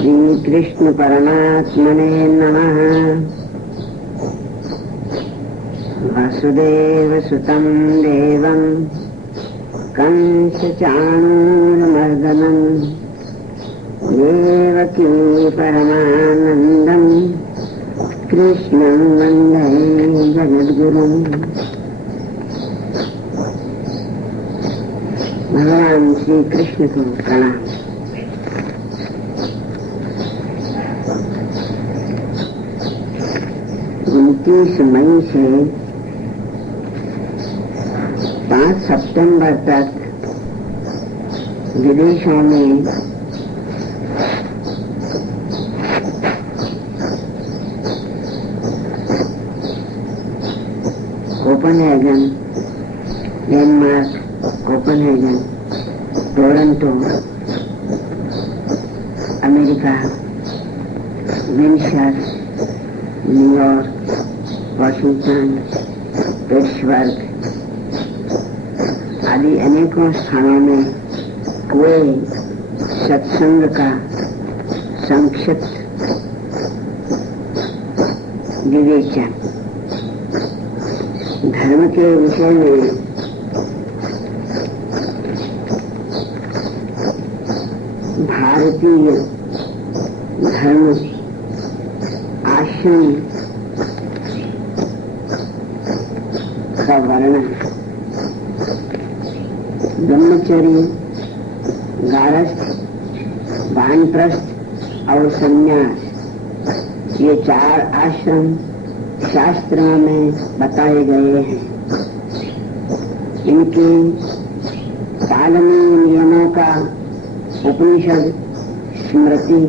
श्री कृष्ण परमात्मने नमः। वासुदेव सुतं देवं कंस चाणूरमर्दनं देवकी परमानंदं कृष्णं वंदे जगद्गुरुं। भगवान श्री कृष्ण को प्रणाम। 29 मई से 5 सितंबर तक विदेशों में Copenhagen, Denmark, Copenhagen, Toronto, America, Windsor, New York, Washington, Pittsburgh आदि अनेकों स्थानों में हुए सत्संग का संक्षिप्त विवेचन। धर्म के विषय में भारतीय धर्म आश्रम का वर्णन, ब्रह्मचर्य, गारस्थ, वानप्रस्थ और संन्यास, ये 4 आश्रम शास्त्रों में बताए गए हैं। इनके पालनीय नियमों का उपनिषद, स्मृति,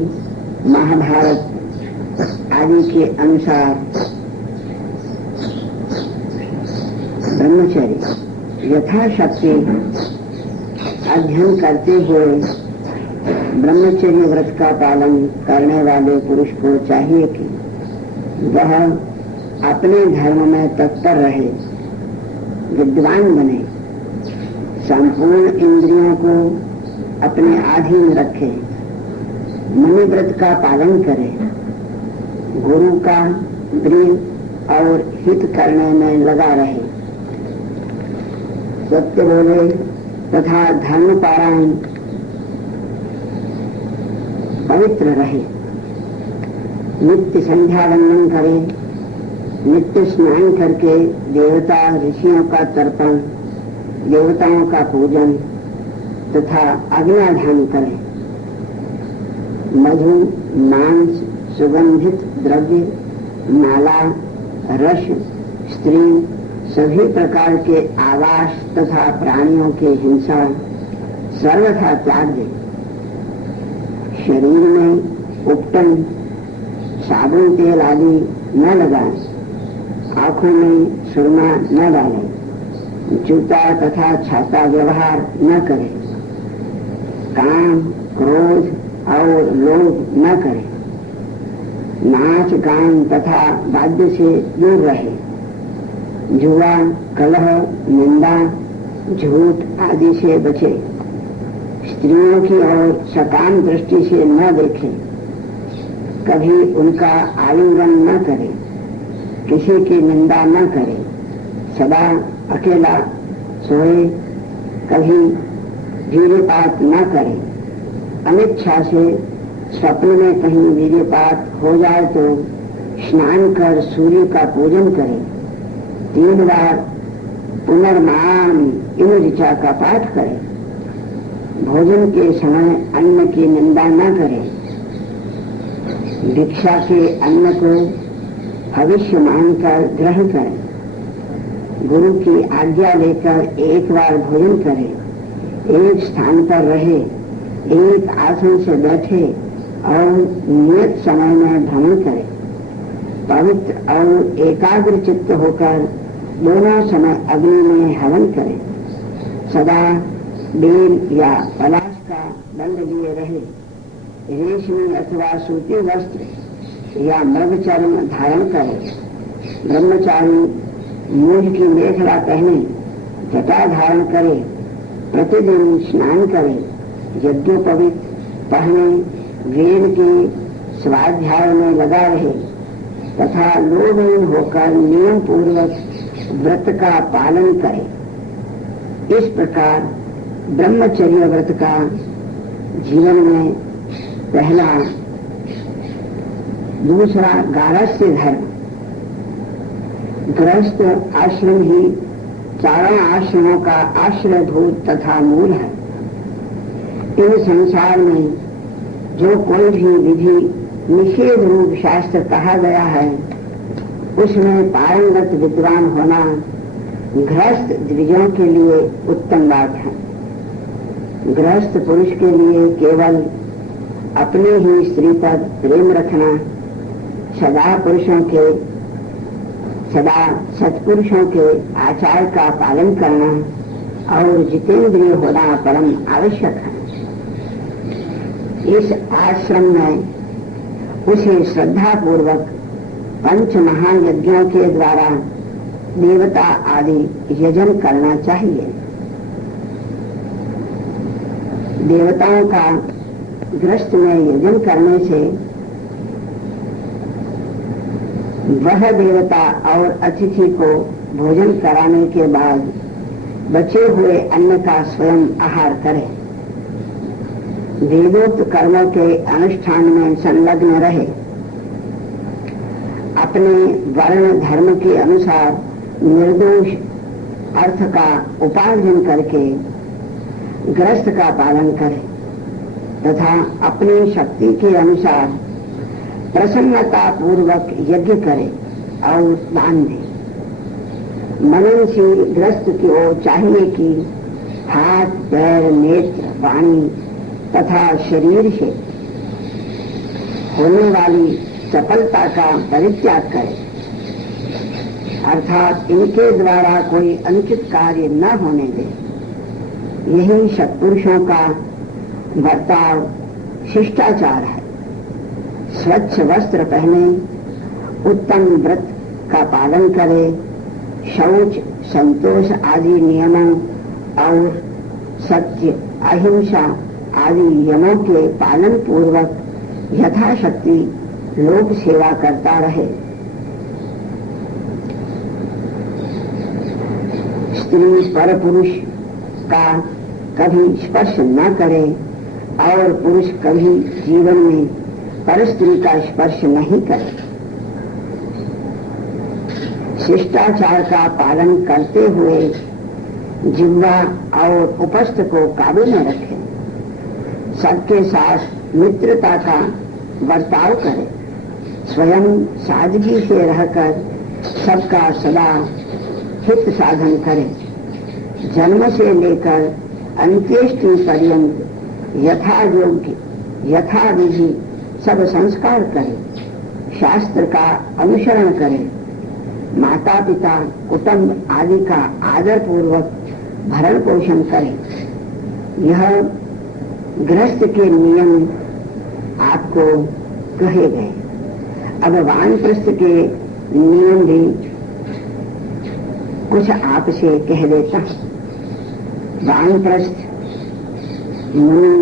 महाभारत आदि के अनुसार ब्रह्मचर्य यथाशक्ति अध्ययन करते हुए ब्रह्मचर्य व्रत का पालन करने वाले पुरुष को चाहिए कि वह अपने धर्म में तत्पर रहे, विद्वान बने, संपूर्ण इंद्रियों को अपने अधीन रखे, मनि व्रत का पालन करे, गुरु का प्रिय और हित करने में लगा रहे, सत्य बोले तथा धर्म पारायण पवित्र रहे, नित्य संध्या वंदन करे, नित्य स्नान करके देवता ऋषियों का तर्पण, देवताओं का पूजन तथा अग्न्याधान करे, मधु, मांस, सुगंधित द्रव्य, माला, रस, स्त्री, सभी प्रकार के आवास तथा प्राणियों के हिंसा सर्वथा त्याग दे, शरीर में उपटन, साबुन तेल आदि न लगाए, आंखों में सुरमा न डाले, जूता तथा छाता व्यवहार न करे, काम, क्रोध और लोभ न करे, नाच गान तथा वाद्य से दूर रहे, जुआ, कलह, निंदा, झूठ आदि से बचे, स्त्रियों की ओर सकाम दृष्टि से न देखे, कभी उनका आलिंगन न करे, किसी की निंदा न करे, सदा अकेला सोए, कभी वीर्यपात न करे, अनिच्छा से स्वप्न में कहीं वीर्यपात हो जाए तो स्नान कर सूर्य का पूजन करे, 3 बार पुनर्मान इन ऋचा का पाठ करे, भोजन के समय अन्न की निंदा न करे, भिक्षा के अन्न को भविष्य मानकर ग्रहण करे, गुरु की आज्ञा लेकर एक बार भोजन करे, एक स्थान पर रहे, एक आसन से बैठे और नियत समय में भ्रमण करे, पवित्र और एकाग्र चित्त होकर दोनों समय अग्नि में हवन करे, सदा बेल या पलाश का दंड लिए रहे, रेशमी अथवा सूती वस्त्र या मृगचर्म धारण करे, ब्रह्मचारी मूल की मेखला पहने, जटा धारण करे, प्रतिदिन स्नान करे, यज्ञोपवीत पहने, वेद के स्वाध्याय में लगा रहे तथा लोभहीन होकर नियम पूर्वक व्रत का पालन करे। इस प्रकार ब्रह्मचर्य व्रत का जीवन में पहला, दूसरा गारहस्थ्य धर्म। गृहस्थ आश्रम ही चारों आश्रमों का आश्रयभूत तथा मूल है। इन संसार में जो कोई भी विधि निषेध रूप शास्त्र कहा गया है, उसमें पारंगत विद्वान होना गृहस्थ द्विजों के लिए उत्तम बात है। गृहस्थ पुरुष के लिए केवल अपने ही स्त्री पर प्रेम रखना, सदा सत्पुरुषों के आचार का पालन करना और जितेंद्रिय होना परम आवश्यक है। इस आश्रम में उसे श्रद्धा पूर्वक पंच महायज्ञों के द्वारा देवता आदि यजन करना चाहिए। देवताओं का गृहस्थ में यजन करने से वह देवता और अतिथि को भोजन कराने के बाद बचे हुए अन्न का स्वयं आहार करे, वेदोक्त कर्मों के अनुष्ठान में संलग्न रहे, अपने वर्ण धर्म के अनुसार निर्दोष अर्थ का उपार्जन करके गृहस्थ का पालन करे तथा अपनी शक्ति के अनुसार प्रसन्नता पूर्वक यज्ञ करे और दान दे। मननशील गृहस्थ को चाहिए कि हाथ, पैर, नेत्र, वाणी तथा शरीर से होने वाली चपलता का परित्याग करे, अर्थात इनके द्वारा कोई अनुचित कार्य न होने दे। यही सत्पुरुषों का बर्ताव, शिष्टाचार है। स्वच्छ वस्त्र पहने, उत्तम व्रत का पालन करे, शौच, संतोष आदि नियमों और सत्य, अहिंसा आदि यमों के पालन पूर्वक यथाशक्ति लोक सेवा करता रहे। स्त्री पर पुरुष का कभी स्पर्श न करे और पुरुष कभी जीवन में पर स्त्री का स्पर्श नहीं करे। शिष्टाचार का पालन करते हुए जिह्वा और उपस्थ को काबू में रखे, सबके साथ मित्रता का बर्ताव करे, स्वयं सादगी से रहकर सबका सदा हित साधन करे, जन्म से लेकर अंत्येष्टि पर्यंत यथायोग्य यथाविधि सब संस्कार करे, शास्त्र का अनुसरण करे, माता पिता कुटुंब आदि का आदर पूर्वक भरण पोषण करे। यह गृहस्थ के नियम आपको कहे गए। अब वानप्रस्थ के नियम भी कुछ आपसे कह देता। वानप्रस्थ मुनि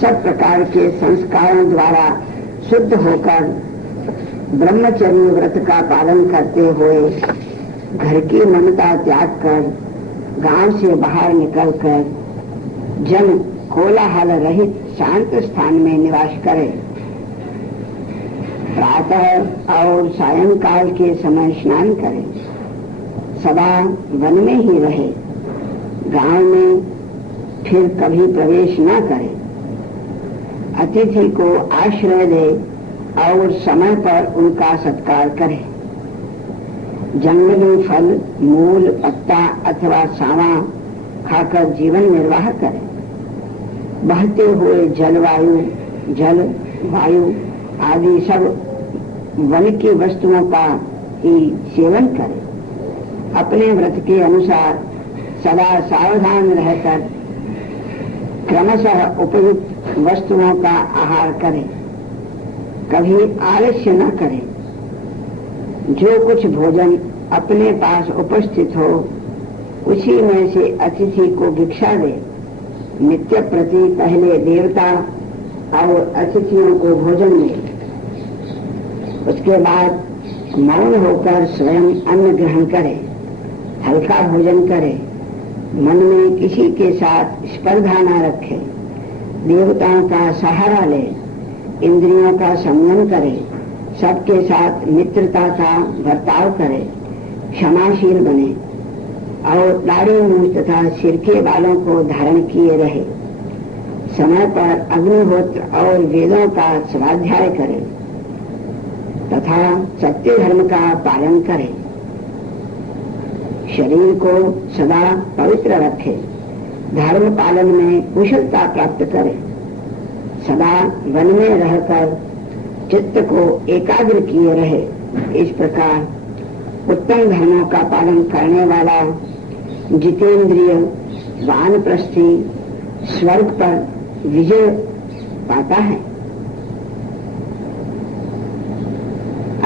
सब प्रकार के संस्कारों द्वारा शुद्ध होकर ब्रह्मचर्य व्रत का पालन करते हुए घर की ममता त्याग कर गांव से बाहर निकलकर जन कोलाहल रहित शांत स्थान में निवास करे। प्रातः और सायंकाल के समय स्नान करे, सदा वन में ही रहे, गांव में फिर कभी प्रवेश न करे, अतिथि को आश्रय दे और समय पर उनका सत्कार करे, जंगली फल, मूल, पत्ता अथवा सावा खाकर जीवन निर्वाह करे, बहते हुए जल वायु आदि सब वन की वस्तुओं का ही सेवन करे, अपने व्रत के अनुसार सदा सावधान रहकर क्रमशः उपयुक्त वस्तुओं का आहार करे, कभी आलस्य न करे। जो कुछ भोजन अपने पास उपस्थित हो उसी में से अतिथि को भिक्षा दे। नित्य प्रति पहले देवता और अतिथियों को भोजन दे, उसके बाद मौन होकर स्वयं अन्न ग्रहण करे, हल्का भोजन करे, मन में किसी के साथ स्पर्धा न रखे, देवताओं का सहारा ले, इंद्रियों का संयम करे, सबके साथ मित्रता का बर्ताव करे, क्षमाशील बने और दाढ़ी मूंछ तथा सिर के बालों को धारण किए रहे। समय पर अग्निहोत्र और वेदों का स्वाध्याय करे तथा सत्य धर्म का पालन करे। शरीर को सदा पवित्र रखे, धर्म पालन में कुशलता प्राप्त करे, सदा वन में रहकर चित्त को एकाग्र किए रहे। इस प्रकार उत्तम धर्मों का पालन करने वाला जितेंद्रिय वानप्रस्थी स्वर्ग पर विजय पाता है।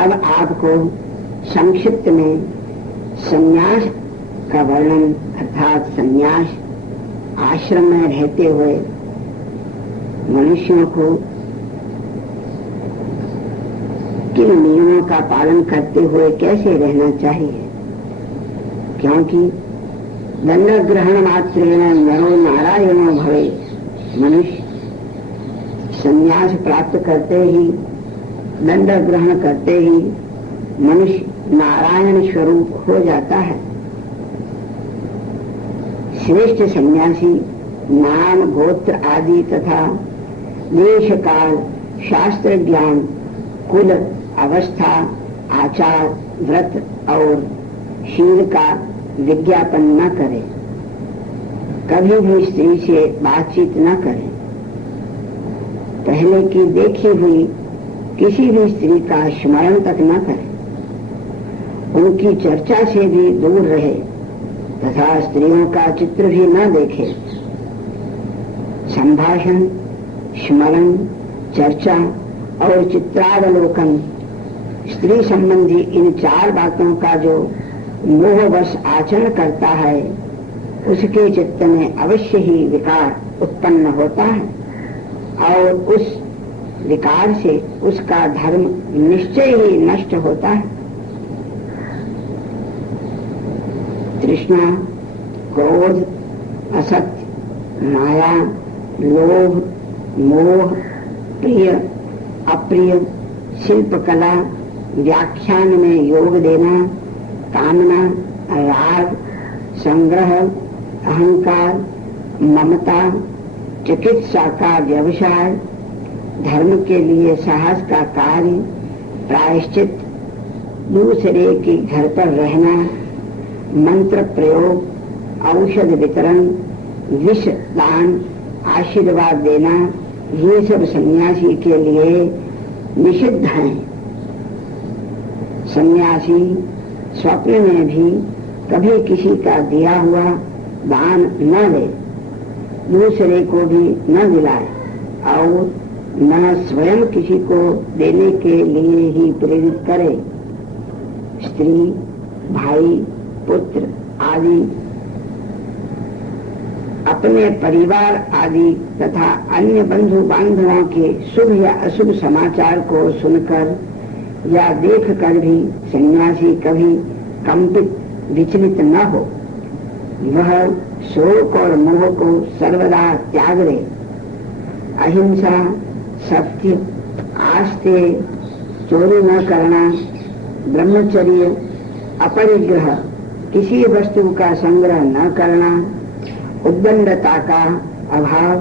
अब आपको संक्षिप्त में संन्यास का वर्णन अर्थात संन्यास आश्रम में रहते हुए मनुष्यों को किन नियमों का पालन करते हुए कैसे रहना चाहिए, क्योंकि दंड ग्रहण मात्रेण नरो नारायणो भवे। मनुष्य संन्यास प्राप्त करते ही, दंड ग्रहण करते ही मनुष्य नारायण स्वरूप हो जाता है। श्रेष्ठ सन्यासी नाम गोत्र आदि तथा देश काल शास्त्र ज्ञान कुल अवस्था आचार व्रत और शील का विज्ञापन न करे, कभी भी स्त्री से बातचीत न करे, पहले की देखी हुई किसी भी स्त्री का स्मरण तक न करे, उनकी चर्चा से भी दूर रहे तथा स्त्रियों का चित्र भी न देखे। संभाषण, स्मरण, चर्चा और चित्रावलोकन स्त्री संबंधी इन चार बातों का जो मोहवश आचरण करता है उसके चित्त में अवश्य ही विकार उत्पन्न होता है और उस विकार से उसका धर्म निश्चय ही नष्ट होता है। तृष्णा, क्रोध, असत्य, माया, लोभ, मोह, प्रिय, अप्रिय, शिल्पकला, व्याख्यान में योग देना, कामना, राग, संग्रह, अहंकार, ममता, चिकित्सा का व्यवसाय, धर्म के लिए साहस का कार्य, प्रायश्चित, दूसरे के घर पर रहना, मंत्र प्रयोग, औषध वितरण, विष दान, आशीर्वाद देना, ये सब सन्यासी के लिए निषिद्ध हैं। सन्यासी स्वप्न में भी कभी किसी का दिया हुआ दान न ले, दूसरे को भी न दिलाए और न स्वयं किसी को देने के लिए ही प्रेरित करे। स्त्री, भाई, पुत्र आदि अपने परिवार आदि तथा अन्य बंधु बांधवों के शुभ या अशुभ समाचार को सुनकर या देखकर भी सन्यासी कभी कंपित विचलित न हो। वह शोक और मोह को सर्वदा त्याग दे। अहिंसा, सत्य, आस्ते, चोरी न करना, ब्रह्मचर्य, अपरिग्रह, किसी वस्तु का संग्रह न करना, उद्दंडता का अभाव,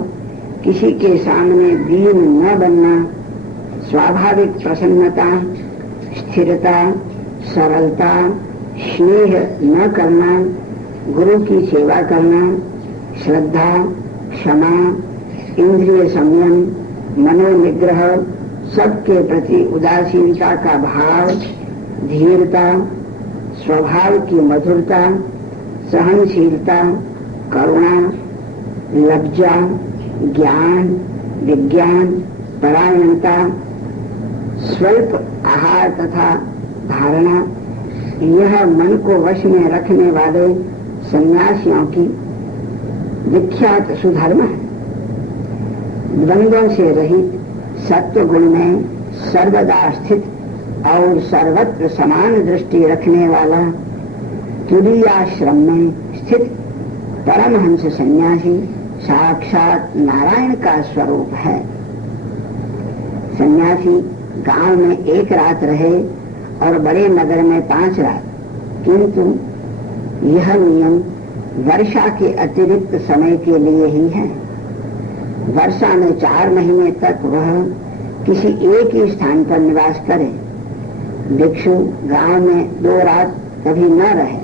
किसी के सामने दीन न बनना, स्वाभाविक प्रसन्नता, स्थिरता, सरलता, स्नेह न करना, गुरु की सेवा करना, श्रद्धा, क्षमा, इंद्रिय संयम, मनोनिग्रह, सबके प्रति उदासीनता का भाव, धीरता, स्वभाव की मधुरता, सहनशीलता, करुणा, लज्जा, ज्ञान, विज्ञान, परायणता, स्वल्प आहार तथा धारणा, यह मन को वश में रखने वाले सन्यासियों की विख्यात सुधर्म है। द्वंद्वों से रहित सत्व गुण में सर्वदा स्थित और सर्वत्र समान दृष्टि रखने वाला तुरीयाश्रम में स्थित परमहंस सन्यासी साक्षात नारायण का स्वरूप है। सन्यासी गांव में 1 रात रहे और बड़े नगर में 5 रात, किंतु यह नियम वर्षा के अतिरिक्त समय के लिए ही है। वर्षा में 4 महीने तक वह किसी एक ही स्थान पर निवास करे। भिक्षु गांव में 2 रात कभी न रहे।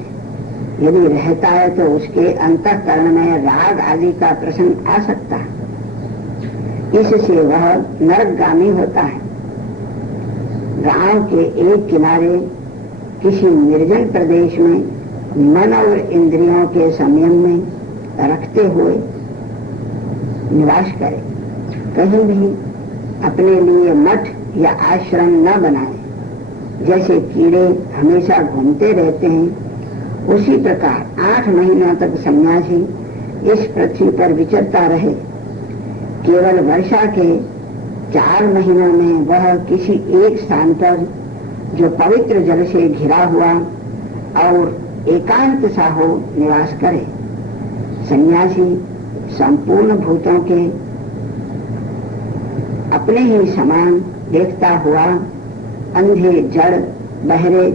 यदि रहता है तो उसके अंतःकरण में राग आदि का प्रसंग आ सकता है, इससे वह नरकगामी होता है। गांव के एक किनारे किसी निर्जन प्रदेश में मन और इंद्रियों के संयम में रखते हुए निवास करे। कहीं भी अपने लिए मठ या आश्रम न बनाए। जैसे कीड़े हमेशा घूमते रहते हैं, उसी प्रकार 8 महीनों तक सन्यासी इस पृथ्वी पर विचरता रहे। केवल वर्षा के 4 महीनों में वह किसी एक स्थान पर जो पवित्र जल से घिरा हुआ और एकांत सा हो निवास करे। सन्यासी संपूर्ण भूतों के अपने ही समान देखता हुआ अंधे, जड़, बहरे,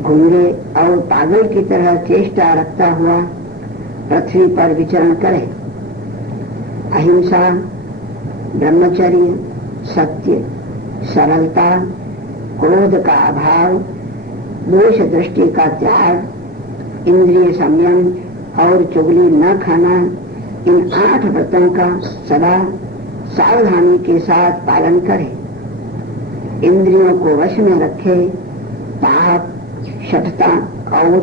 गूंगे और पागल की तरह चेष्टा रखता हुआ पृथ्वी पर विचरण करे। अहिंसा, ब्रह्मचर्य, सत्य, सरलता, क्रोध का अभाव, दोष दृष्टि का त्याग, इंद्रिय संयम और चुगली न खाना, इन 8 व्रतों का सदा सावधानी के साथ पालन करे। इंद्रियों को वश में रखे, पाप, शठता और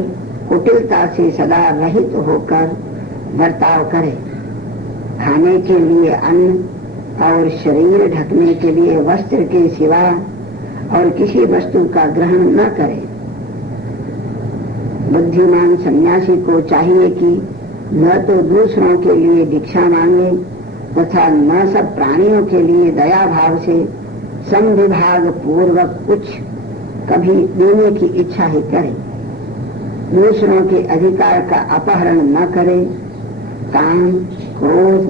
कुटिलता से सदा रहित होकर बर्ताव करे। खाने के लिए अन्न और शरीर ढकने के लिए वस्त्र के सिवा और किसी वस्तु का ग्रहण न करे। बुद्धिमान सन्यासी को चाहिए कि न तो दूसरों के लिए भिक्षा मांगे तथा न सब प्राणियों के लिए दया भाव से समविभाग पूर्वक कुछ कभी देने की इच्छा ही करे। दूसरों के अधिकार का अपहरण न करे। काम, क्रोध,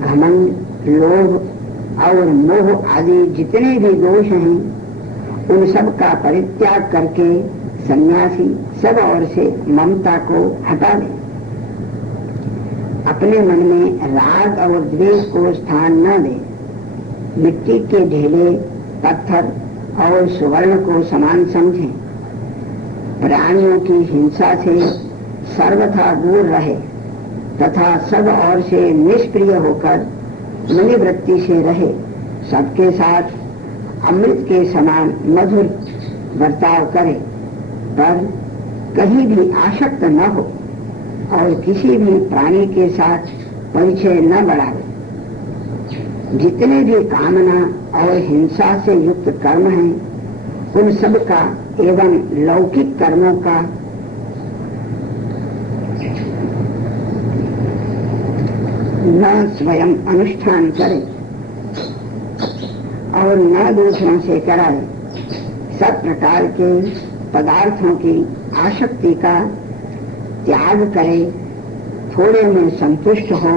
घमंड, लोभ और मोह आदि जितने भी दोष हैं, उन सब का परित्याग करके सन्यासी सब ओर से ममता को हटा दे। अपने मन में राग और द्वेष को स्थान न दे। मिट्टी के ढेले, पत्थर और सुवर्ण को समान समझे। प्राणियों की हिंसा से सर्वथा दूर रहे तथा सब ओर से निष्प्रिय होकर मुनिवृत्ति से रहे। सबके साथ अमृत के समान मधुर बर्ताव करे, पर कहीं भी आसक्त न हो और किसी भी प्राणी के साथ परिचय न बढ़ावे। जितने भी कामना और हिंसा से युक्त कर्म हैं, उन सब का एवं लौकिक कर्मों का न स्वयं अनुष्ठान करे और न दूसरों से कराए। सब प्रकार के पदार्थों की आसक्ति का त्याग करे, थोड़े में संतुष्ट हो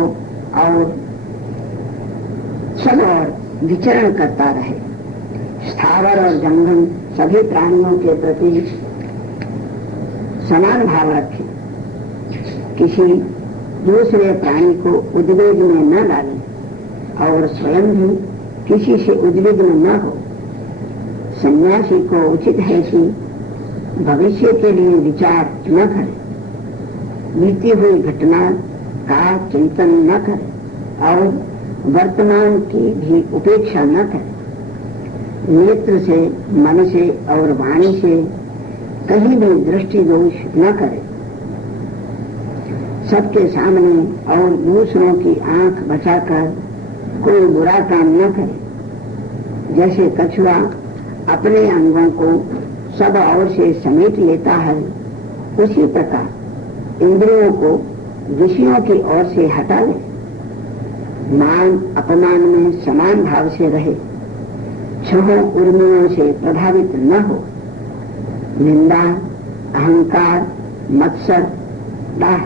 और सब और विचरण करता रहे। स्थावर और जंगम सभी प्राणियों के प्रति समान भाव रखे। किसी दूसरे प्राणी को उद्वेग में न डाले और स्वयं भी किसी से उद्विग्न न हो। सन्यासी को उचित है कि भविष्य के लिए विचार न करे, बीती हुई घटना का चिंतन न करे और वर्तमान की भी उपेक्षा न करे। नेत्र से, मन से और वाणी से कहीं भी दृष्टि दोष न करे। सबके सामने और दूसरों की आंख बचाकर कोई बुरा काम न करे। जैसे कछुआ अपने अंगों को सब ओर से समेट लेता है, उसी प्रकार इंद्रियों को विषयों की ओर से हटा ले। मान अपमान में समान भाव से रहे, छहों उर्मियों से प्रभावित न हो। निंदा, अहंकार, मत्सर, डाह,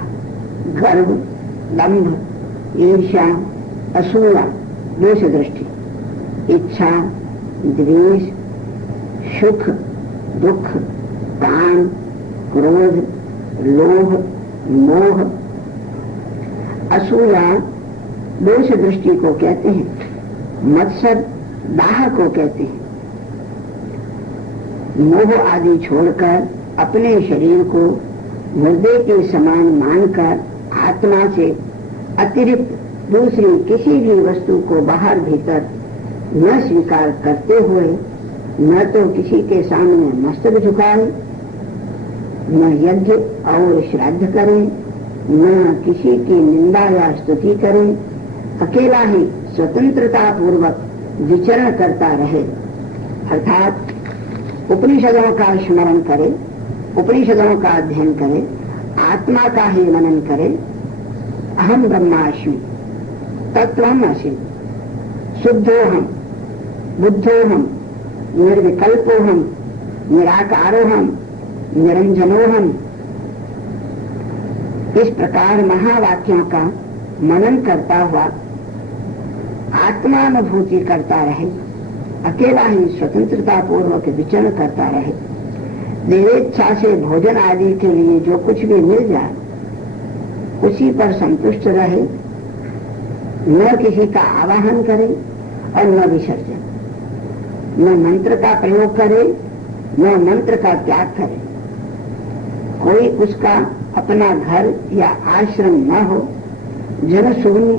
गर्व, दंभ, ईर्ष्या, असूया, दोष दृष्टि, इच्छा, द्वेष, सुख, दुख, काम, क्रोध, लोभ, मोह। असूया दोष दृष्टि को कहते हैं, मत्सर दाह को कहते हैं। मोह आदि छोड़कर अपने शरीर को मुर्दे के समान मानकर आत्मा से अतिरिक्त दूसरी किसी भी वस्तु को बाहर भीतर न स्वीकार करते हुए न तो किसी के सामने मस्तक झुकाए, न यज्ञ और श्राद्ध करें, न किसी की निंदा या स्तुति करें, अकेला ही स्वतंत्रता पूर्वक विचरण करता रहे। अर्थात उपनिषदों का स्मरण करे, उपनिषदों का अध्ययन करे, आत्मा का ही मनन करे। अहम ब्रह्मास्मि, तत्त्वम् असि, शुद्धोहम, बुद्धोहम, निर्विकल्पोहम, निराकारोहम, निरंजनोहम। इस प्रकार महावाक्यों का मनन करता हुआ आत्मानुभूति करता रहे, अकेला ही स्वतंत्रता पूर्वक विचरण करता रहे। देवेच्छा से भोजन आदि के लिए जो कुछ भी मिल जाए उसी पर संतुष्ट रहे, न किसी का आवाहन करे और न विसर्जन, न मंत्र का प्रयोग करे न मंत्र का त्याग करे। कोई उसका अपना घर या आश्रम न हो, जनशून्य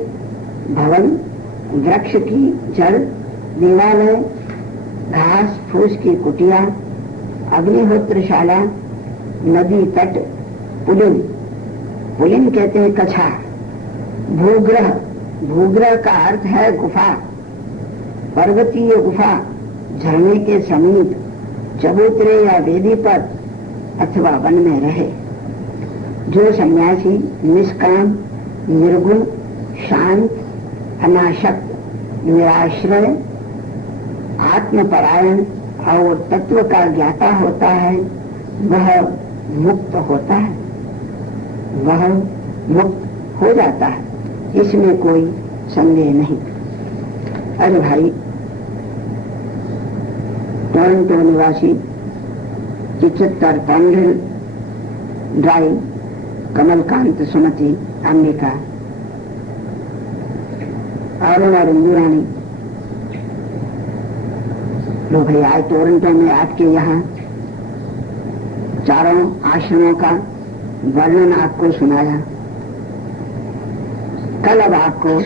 भवन, वृक्ष की जड़, देवालय, घास फूस की कुटिया, अग्निहोत्रशाला, नदी तट, पुलिन, पुलिन कहते हैं कछा, भूग्रह, भूग्रह का अर्थ है गुफा, पर्वतीय गुफा, झरने के समीप, चबूतरे या वेदी पर अथवा वन में रहे। जो सन्यासी निष्काम, निर्गुण, शांत, अनासक्त, निराश्रय, आत्मपरायण और तत्व का ज्ञाता होता है, वह मुक्त होता है, वह मुक्त हो जाता है, इसमें कोई संदेह नहीं। अरे भाई, टोरंटो निवासी 75 पैंडल ड्राइव, कमलकांत सुमति, अम्बिका, अरुणा रंजूरानी, लो भाई आज टोरंटो में आपके यहाँ चारों आश्रमों का वर्णन आपको सुनाया। कल अब आपको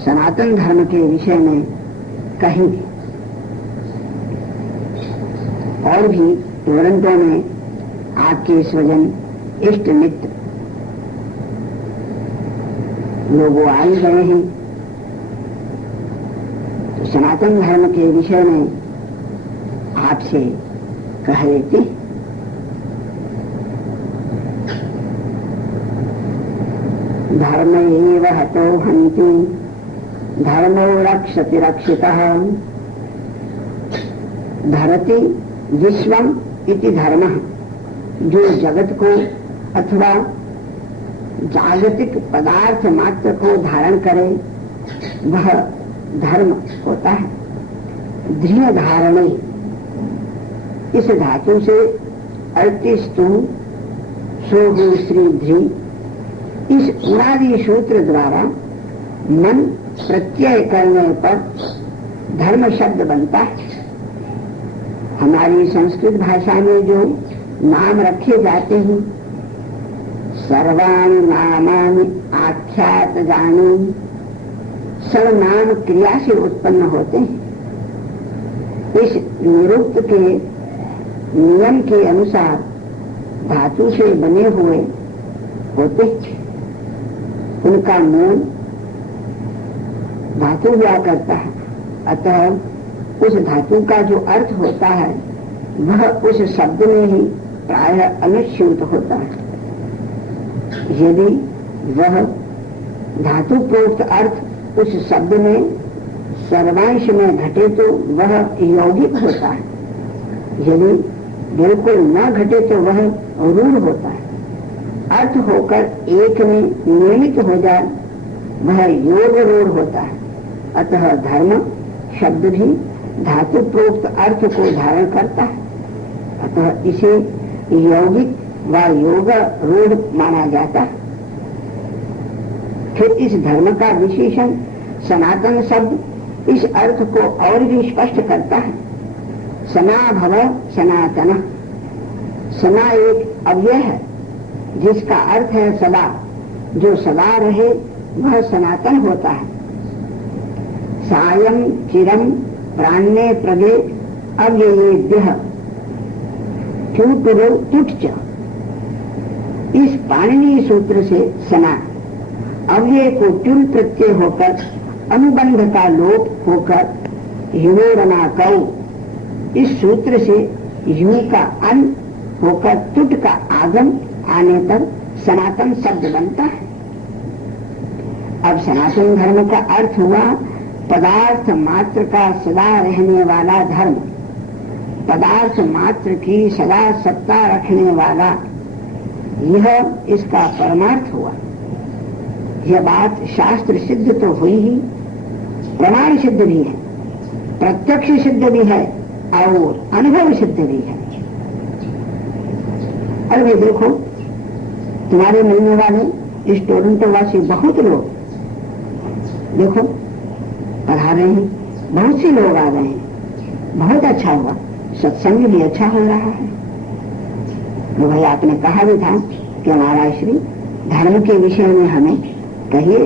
सनातन धर्म के विषय में कहेंगे। और भी टोरंटो में आपके स्वजन, इष्ट मित्र लोग आए गए हैं, तो सनातन धर्म के विषय में आपसे कह देते। धर्म एव हतो हन्ति, धर्मो रक्षति रक्षितः, धरति विश्वम इति धर्मः। जो जगत को अथवा जागतिक पदार्थ मात्र को धारण करे वह धर्म होता है। ध्रिय धारणे, इस धातु से 38 सोहु श्री ध्री, इस उनादि सूत्र द्वारा मन प्रत्यय करने पर धर्म शब्द बनता है। हमारी संस्कृत भाषा में जो नाम रखे जाते हैं, सर्वाणि नामानि आख्यात जानी, सब नाम क्रिया से उत्पन्न होते हैं। इस निरुक्त के नियम के अनुसार धातु से बने हुए होते, उनका मूल धातु हुआ करता है, अतः उस धातु का जो अर्थ होता है वह उस शब्द में ही प्राय अनुस्यूत होता है। यदि वह धातु प्रोक्त अर्थ उस शब्द में सर्वांश में घटे तो वह यौगिक होता है, यदि बिल्कुल न घटे तो वह रूढ़ होता है। अर्थ होकर एक में नियमित हो जाए वह योग रूढ़ होता है। अतः धर्म शब्द भी धातु प्रोक्त अर्थ को धारण करता है, अतः इसे यौगिक व योग रूढ़ माना जाता है। फिर इस धर्म का विशेषण सनातन शब्द इस अर्थ को और भी स्पष्ट करता है। सना भव सनातन, सना एक अव्यय है जिसका अर्थ है सदा, जो सदा रहे वह सनातन होता है। सायं चिरम प्राण्ये प्रगे अव्ययेभ्यः चूटुरो तुट्च, इस पाणिनीय सूत्र से सना अव्यय को ट्युल प्रत्यय होकर अनुबंध का लोप होकर युवोरना कौ, इस सूत्र से यू का अन होकर तुट का आगम आने पर सनातन शब्द बनता है। अब सनातन धर्म का अर्थ हुआ पदार्थ मात्र का सदा रहने वाला धर्म, पदार्थ मात्र की सदा सत्ता रखने वाला, यह इसका परमार्थ हुआ। यह बात शास्त्र सिद्ध तो हुई ही, प्रमाण सिद्ध भी है, प्रत्यक्ष सिद्ध भी है और अनुभव सिद्ध भी है। अरे देखो, तुम्हारे मिलने वाले इस टोरंटो वासी बहुत लोग देखो पढ़ा रहे हैं, बहुत से लोग आ गए हैं, बहुत अच्छा हुआ, सत्संग भी अच्छा हो रहा है। तो भाई आपने कहा भी था कि हमारा श्री धर्म के विषय में हमें कहिए।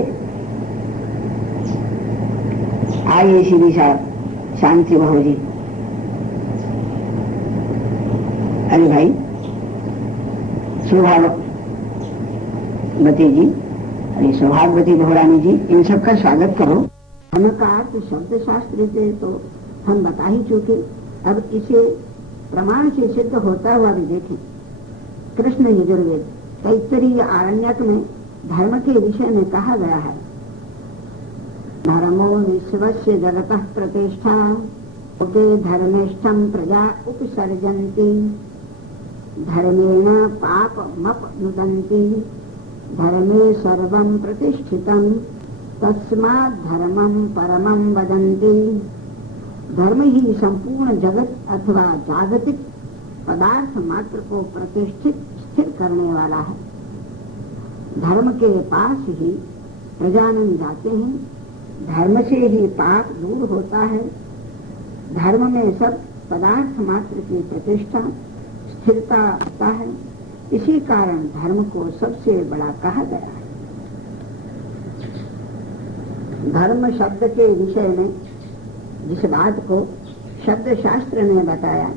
आइए श्री साहब शांति बहू जी। अरे भाई सौभाग्यवती जी, अरे सौभाग्यवती बहुरानी जी, इन सबका स्वागत करो। धर्म का अर्थ शब्द शास्त्र से तो हम बता ही चुके, अब इसे प्रमाण से सिद्ध होता हुआ भी देखें। कृष्ण यजुर्वेद तैत्तरीय आरण्यक में धर्म के विषय में कहा गया है, धर्मो विश्वस्य जगतः प्रतिष्ठा उके धर्मेष्ठम प्रजा उपसर्जन्ति धर्मेण पापमपनुदन्ति धर्मे सर्वं प्रतिष्ठितं तस्मात् धर्मं परमं वदन्ति। धर्म ही संपूर्ण जगत अथवा जागतिक पदार्थ मात्र को प्रतिष्ठित स्थिर करने वाला है। धर्म के पास ही प्रजानन जाते हैं, धर्म से ही पाप दूर होता है। धर्म में सब पदार्थ मात्र की प्रतिष्ठा स्थिरता आता है, इसी कारण धर्म को सबसे बड़ा कहा गया है। धर्म शब्द के विषय में जिस बात को शब्द शास्त्र ने बताया,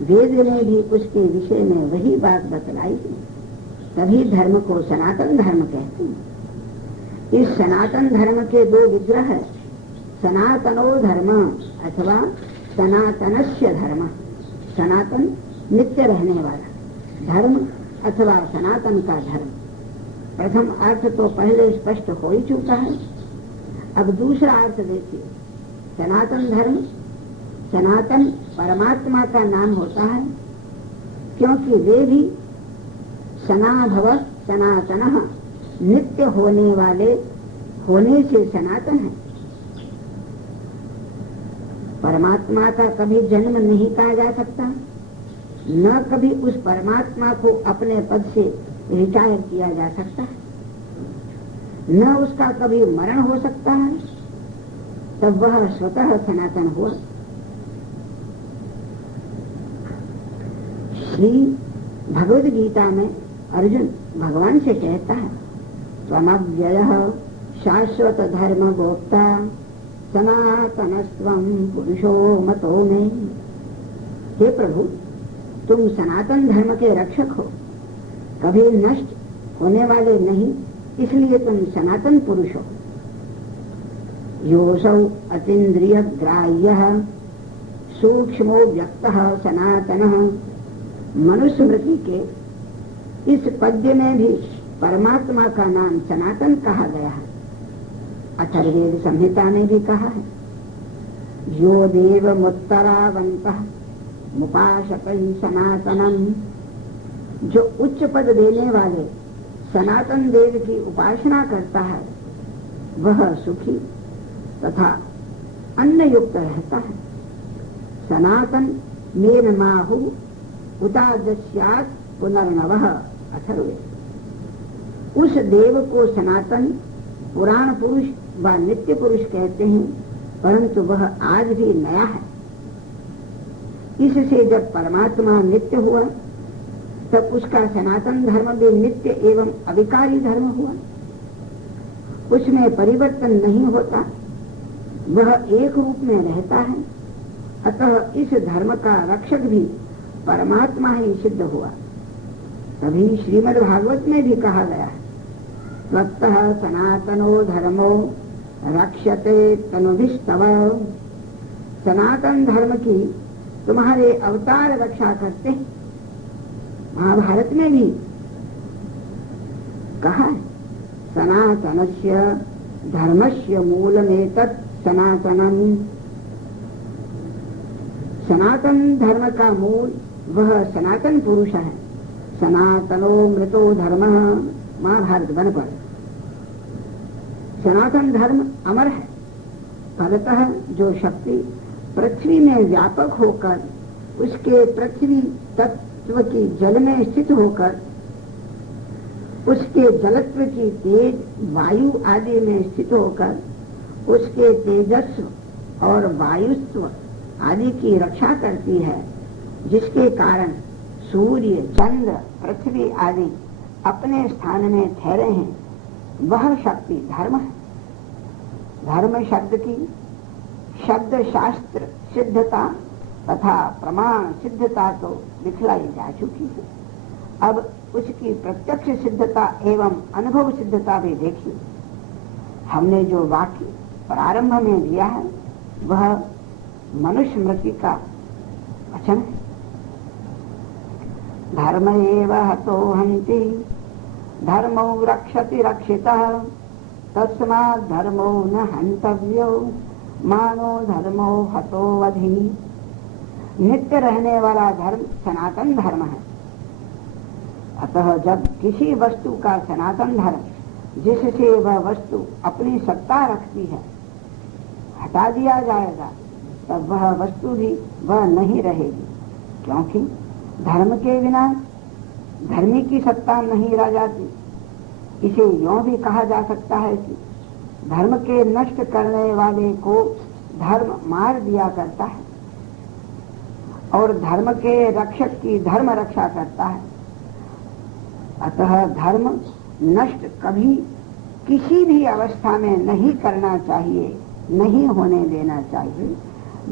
वेद ने भी उसके विषय में वही बात बतलाई है, तभी धर्म को सनातन धर्म कहते हैं। इस सनातन धर्म के दो विग्रह है, सनातनो धर्म अथवा सनातनस्य धर्म। सनातन नित्य रहने वाला धर्म अथवा सनातन का धर्म। प्रथम अर्थ तो पहले स्पष्ट हो ही चुका है, अब दूसरा अर्थ देखिए। सनातन धर्म, सनातन परमात्मा का नाम होता है, क्योंकि वे भी सनाभव सनातनः, नित्य होने वाले होने से सनातन है। परमात्मा का कभी जन्म नहीं कहा जा सकता, न कभी उस परमात्मा को अपने पद से रिटायर किया जा सकता है, न उसका कभी मरण हो सकता है, तब वह स्वतः सनातन हुआ। श्री भगवद गीता में अर्जुन भगवान से कहता है, त्वमव्ययः शाश्वत धर्म गोप्ता सनातनस्त्वं पुरुषो मतो मे। हे प्रभु, तुम सनातन धर्म के रक्षक हो, कभी नष्ट होने वाले नहीं, इसलिए तुम सनातन पुरुष हो। योऽसौ अतीन्द्रियग्राह्यः सूक्ष्मो व्यक्तः सनातनः। मनुस्मृति के इस पद्य में भी परमात्मा का नाम सनातन कहा गया है। अथर्ववेद संहिता में भी कहा है, यो देवमुत्तरावन्तः मुपासते सनातनम। जो उच्च पद देने वाले सनातन देव की उपासना करता है वह सुखी तथा अन्न युक्त रहता है। सनातन मेन माहु उतादस्यात् पुनर्नवः। अथर्ववेद। उस देव को सनातन पुराण पुरुष व नित्य पुरुष कहते हैं, परंतु वह आज भी नया है। इससे जब परमात्मा नित्य हुआ तब उसका सनातन धर्म भी नित्य एवं अविकारी धर्म हुआ। उसमें परिवर्तन नहीं होता, वह एक रूप में रहता है। अतः इस धर्म का रक्षक भी परमात्मा ही सिद्ध हुआ। तभी श्रीमद् भागवत में भी कहा गया है, त्वत्तः सनातनो धर्मो रक्षते तनुभिस्तव। सनातन धर्म की तुम्हारे अवतार रक्षा करते हैं। महाभारत में भी कहा है, सनातनस्य धर्मस्य मूलमेतत् सनातनम। सनातन धर्म का मूल वह सनातन पुरुष है। सनातनो मृतो धर्म। महाभारत वन पर सनातन धर्म अमर है। फलतः जो शक्ति पृथ्वी में व्यापक होकर उसके पृथ्वी तत्व की जल में स्थित होकर उसके जलत्व की तेज वायु आदि में स्थित होकर उसके तेजस्व और वायुस्व आदि की रक्षा करती है, जिसके कारण सूर्य चंद्र पृथ्वी आदि अपने स्थान में ठहरे हैं, वह शक्ति धर्म है। धर्म शब्द की शब्द शास्त्र सिद्धता तथा प्रमाण सिद्धता तो दिखलाई जा चुकी है। अब उसकी प्रत्यक्ष सिद्धता एवं अनुभव सिद्धता भी देखिए। हमने जो वाक्य प्रारंभ में दिया है वह मनुस्मृति का वचन है। धर्म एव हतो हन्ति धर्मो रक्षति रक्षितः तस्मात् धर्मो न हन्तव्यो मानो धर्मो हतो वधि। नित्य रहने वाला धर्म सनातन धर्म है। अतः जब किसी वस्तु का सनातन धर्म जिससे वह वस्तु अपनी सत्ता रखती है हटा दिया जाएगा, तब वह वस्तु भी वह नहीं रहेगी, क्योंकि धर्म के बिना धर्मी की सत्ता नहीं रह जाती। इसे यूं भी कहा जा सकता है कि धर्म के नष्ट करने वाले को धर्म मार दिया करता है और धर्म के रक्षक की धर्म रक्षा करता है। अतः धर्म नष्ट कभी किसी भी अवस्था में नहीं करना चाहिए, नहीं होने देना चाहिए।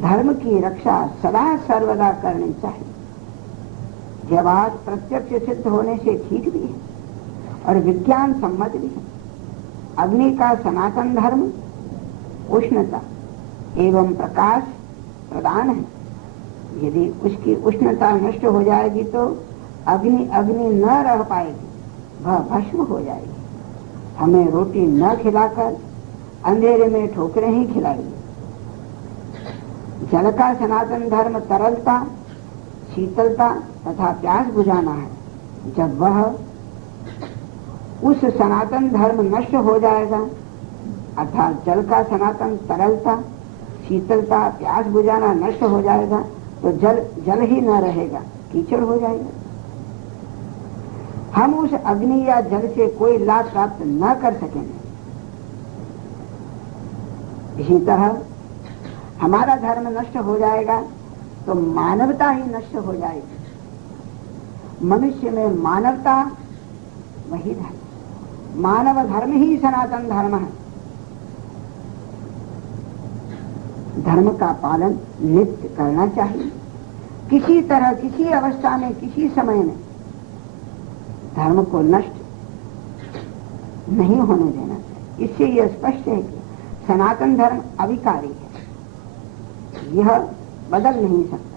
धर्म की रक्षा सदा सर्वदा करनी चाहिए। यह बात प्रत्यक्ष सिद्ध होने से ठीक भी है और विज्ञान सम्मत भी है। अग्नि का सनातन धर्म उष्णता एवं प्रकाश प्रदान है। यदि उसकी उष्णता नष्ट हो जाएगी तो अग्नि अग्नि न रह पाएगी, वह भस्म हो जाएगी। हमें रोटी न खिलाकर अंधेरे में ठोकरें ही खिलाएगी। जल का सनातन धर्म तरलता, शीतलता तथा प्यास बुझाना है। जब वह उस सनातन धर्म नष्ट हो जाएगा, अर्थात जल का सनातन तरलता, शीतलता, प्यास बुझाना नष्ट हो जाएगा, तो जल जल ही न रहेगा, कीचड़ हो जाएगा। हम उस अग्नि या जल से कोई लाभ प्राप्त न कर सकेंगे। इसी तरह हमारा धर्म नष्ट हो जाएगा तो मानवता ही नष्ट हो जाएगी। मनुष्य में मानवता वही धर्म, मानव धर्म ही सनातन धर्म है। धर्म का पालन नित्य करना चाहिए। किसी तरह, किसी अवस्था में, किसी समय में धर्म को नष्ट नहीं होने देना चाहिए। इससे यह स्पष्ट है कि सनातन धर्म अविकारी है, यह बदल नहीं सकता।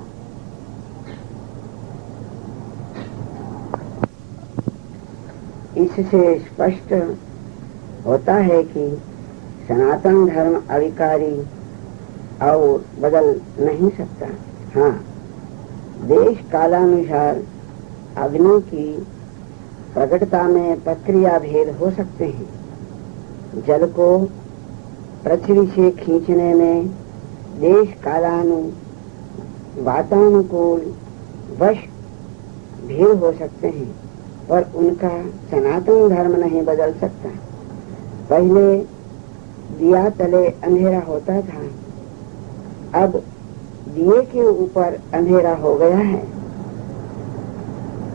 इससे स्पष्ट होता है कि सनातन धर्म अविकारी और बदल नहीं सकता। हाँ, देश कालानुसार अग्नि की प्रकटता में प्रक्रिया भेद हो सकते हैं। जल को पृथ्वी से खींचने में देश वातानुकूल वश भेद हो सकते हैं, पर उनका सनातन धर्म नहीं बदल सकता। पहले दिया तले अंधेरा होता था, अब दिए के ऊपर अंधेरा हो गया है।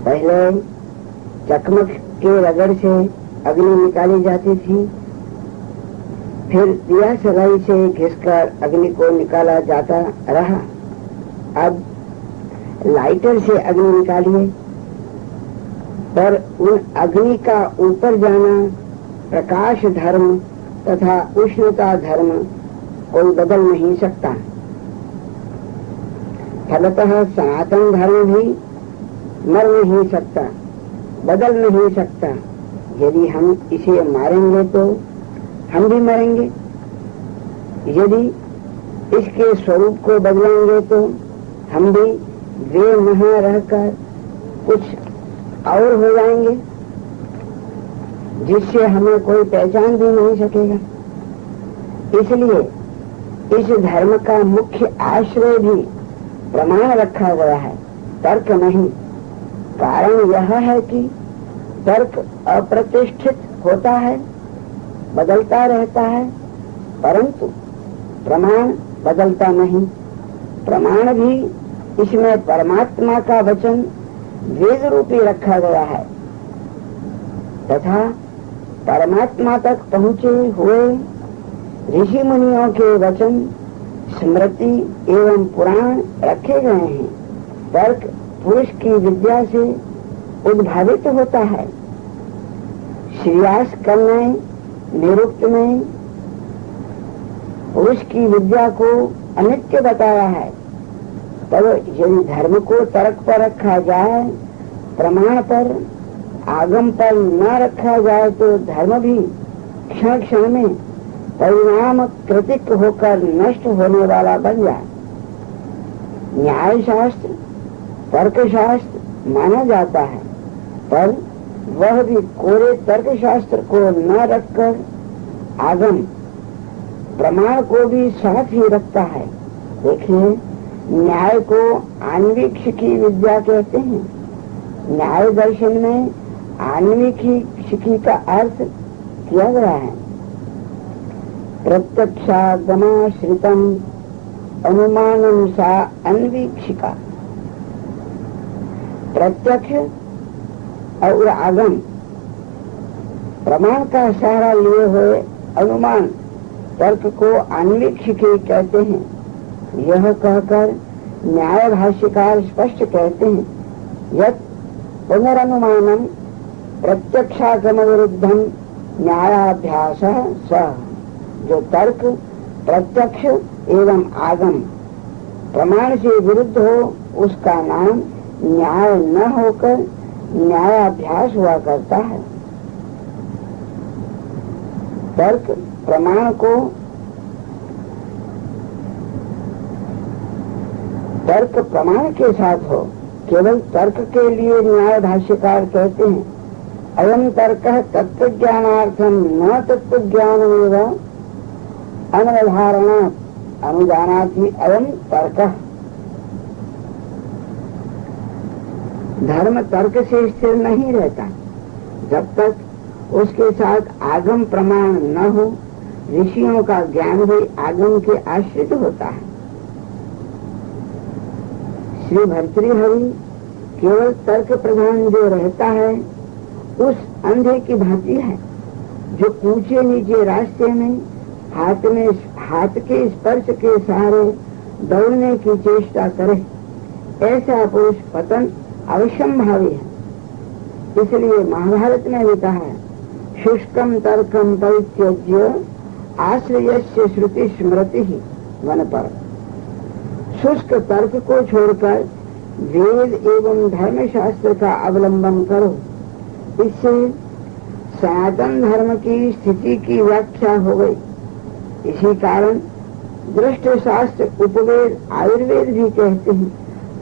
पहले चकमक के रगड़ से अग्नि निकाली जाती थी, फिर दिया सलाई से घिसकर अग्नि को निकाला जाता रहा। अब लाइटर से अग्नि निकालिए, पर उन अग्नि का ऊपर जाना प्रकाश धर्म तथा उष्णता धर्म कोई बदल नहीं सकता। फलतः सनातन धर्म भी मर नहीं सकता, बदल नहीं सकता। यदि हम इसे मारेंगे तो हम भी मरेंगे, यदि इसके स्वरूप को बदलेंगे तो हम भी वे वहां रहकर कुछ और हो जाएंगे, जिससे हमें कोई पहचान भी नहीं सकेगा। इसलिए इस धर्म का मुख्य आश्रय भी प्रमाण रखा गया है, तर्क नहीं। कारण यह है कि तर्क अप्रतिष्ठित होता है, बदलता रहता है, परंतु प्रमाण बदलता नहीं। प्रमाण भी इसमें परमात्मा का वचन वेद रूपी रखा गया है, तथा परमात्मा तक पहुँचे हुए ऋषि मुनियों के वचन, स्मृति एवं पुराण रखे गए हैं। तर्क पुरुष की विद्या से उद्भावित होता है। श्रेयास करने निरुक्त में पुरुष की विद्या को अनित्य बताया है। तब यदि धर्म को तर्क पर रखा जाए, प्रमाण पर, आगम पर न रखा जाए, तो धर्म भी क्षण क्षण में परिणाम कृतिक होकर नष्ट होने वाला बन जाए। न्याय शास्त्र तर्कशास्त्र माना जाता है, पर वह भी कोरे तर्कशास्त्र को न रखकर आगम प्रमाण को भी साथ ही रखता है। देखिए, न्याय को आन्वीक्षिकी विद्या कहते हैं। न्याय दर्शन में आन्वीक्षिकी का अर्थ किया गया है प्रत्यक्षागमाश्रितम अनुमानम सा अन्वीक्षिका। प्रत्यक्ष और आगम प्रमाण का सहारा लिए हुए अनुमान तर्क को अन्वीक्षिकी कहते हैं। यह कहकर न्याय भाष्यकार स्पष्ट कहते हैं, यत् पुनरनुमानम प्रत्यक्षागम विरुद्धम न्यायाभ्यास स। जो तर्क प्रत्यक्ष एवं आगम प्रमाण से विरुद्ध हो, उसका नाम न्याय न होकर न्यायाभ्यास हुआ करता है। तर्क प्रमाण को तर्क प्रमाण के साथ हो, केवल तर्क के लिए न्याय भाष्यकार कहते हैं, अयम तर्क तत्व ज्ञानार्थम न तत्व ज्ञान अनवधारणा अनुदानाति अयम तर्क। धर्म तर्क से स्थिर नहीं रहता जब तक उसके साथ आगम प्रमाण न हो। ऋषियों का ज्ञान भी आगम के आश्रित होता है। श्री भर्तृहरि केवल तर्क प्रधान जो रहता है, उस अंधे की भांति है जो ऊंचे नीचे रास्ते में हाथ के स्पर्श के सहारे दौड़ने की चेष्टा करे। ऐसा पुरुष पतन अवश्यंभावी है। इसलिए महाभारत में लिखा है, शुष्कम तर्कम परित्यज्य आश्रयस्य श्रुति स्मृति ही वन पर। शुष्क तर्क को छोड़कर वेद एवं धर्म शास्त्र का अवलंबन करो। इससे सनातन धर्म की स्थिति की व्याख्या हो गई। इसी कारण दृष्ट शास्त्र उपवेद आयुर्वेद भी कहते हैं,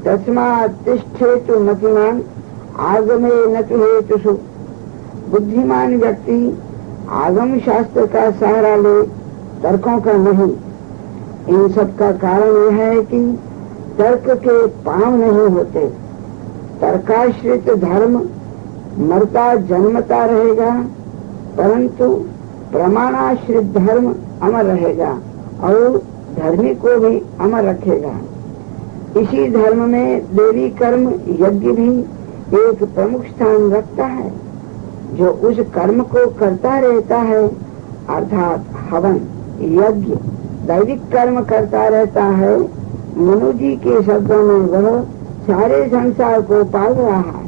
तस्मात् तिष्ठेतु मतिमान आगमे न तु हेतुषु। बुद्धिमान व्यक्ति आगम शास्त्र का सहारा ले, तर्कों का नहीं। इन सब का कारण यह है कि तर्क के पांव नहीं होते। तर्काश्रित धर्म मरता जन्मता रहेगा, परंतु प्रमाणाश्रित धर्म अमर रहेगा और धर्मी को भी अमर रखेगा। इसी धर्म में देवी कर्म यज्ञ भी एक प्रमुख स्थान रखता है। जो उस कर्म को करता रहता है, अर्थात हवन यज्ञ दैविक कर्म करता रहता है, मनु जी के शब्दों में वह सारे संसार को पाल रहा है।